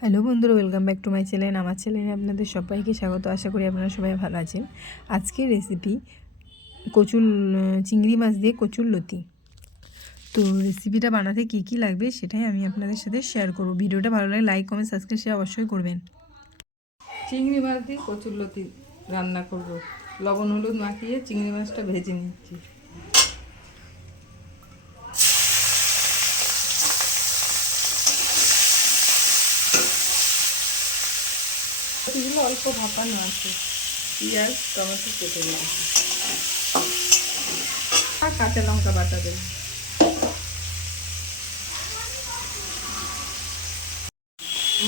Hello বন্ধুরা, welcome back to my channel. আমার চ্যানেলে আপনাদের সবাইকে স্বাগত। আশা করি আপনারা সবাই ভালো আছেন। আজকের রেসিপি চিংড়ি মাছ দিয়ে কচুর লতি। তো রেসিপিটা বানাতে কি কি লাগবে সেটাই আমি আপনাদের সাথে শেয়ার করব। ভিডিওটা ভালো লাগে লাইক কমেন্ট সাবস্ক্রাইব শেয়ার অবশ্যই করবেন। চিংড়ি মাছ দিয়ে কচুর লতি রান্না করব। লবণ হলুদ মাখিয়ে চিংড়ি মাছটা ভেজে নিচ্ছি। এগুলো অল্প ভাপানো আছে। পেঁয়াজ টমেটো কেটে দিয়েছি, আর কাঁচা লঙ্কা বাটা দেব।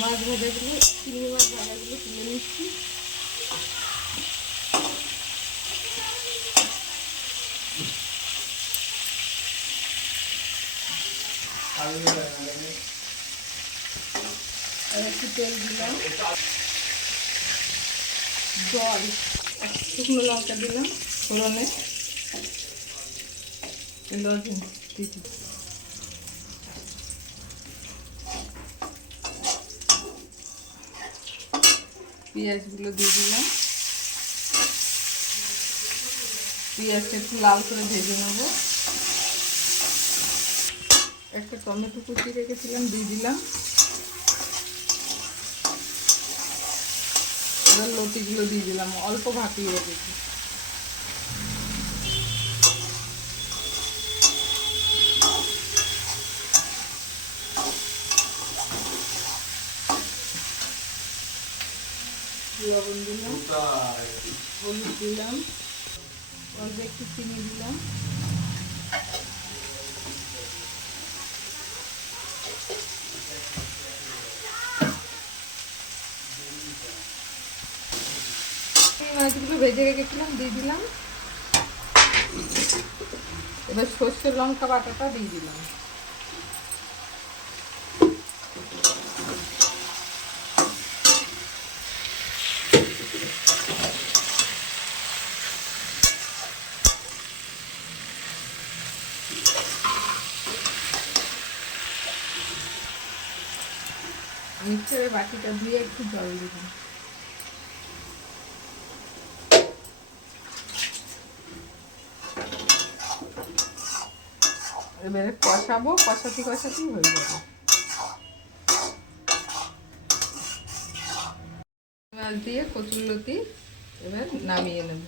মাছ ভাজাগুলো, চিংড়ি মাছ ভাজাগুলো তুলে নিচ্ছি। আর একটু তেল দিলাম, জল, শুকনো লঙ্কা দিলাম ফোড়নে, পেঁয়াজগুলো দিয়ে দিলাম। পেঁয়াজটা একটু লাল করে ভেজে নেব। একটা টমেটো কুচি রেখেছিলাম, দিয়ে দিলাম। এবার লতিগুলো দিয়ে দিলাম, অল্প ভাপিয়ে রেখেছি। লবণ দিলাম, হলুদ দিলাম, অল্প একটু চিনি দিলাম। মাছগুলো ভেজে রেখেছিলাম, দিয়ে দিলাম। এবার সর্ষের লঙ্কা বাটাটা দিয়ে দিলাম। মিক্সারের বাটিটা ধুয়ে একটু জল দিলাম। এবারে কষাবো, কষাতেই হয়ে যাবে। মাছ দিয়ে কচুর লতি এবার নামিয়ে নেব।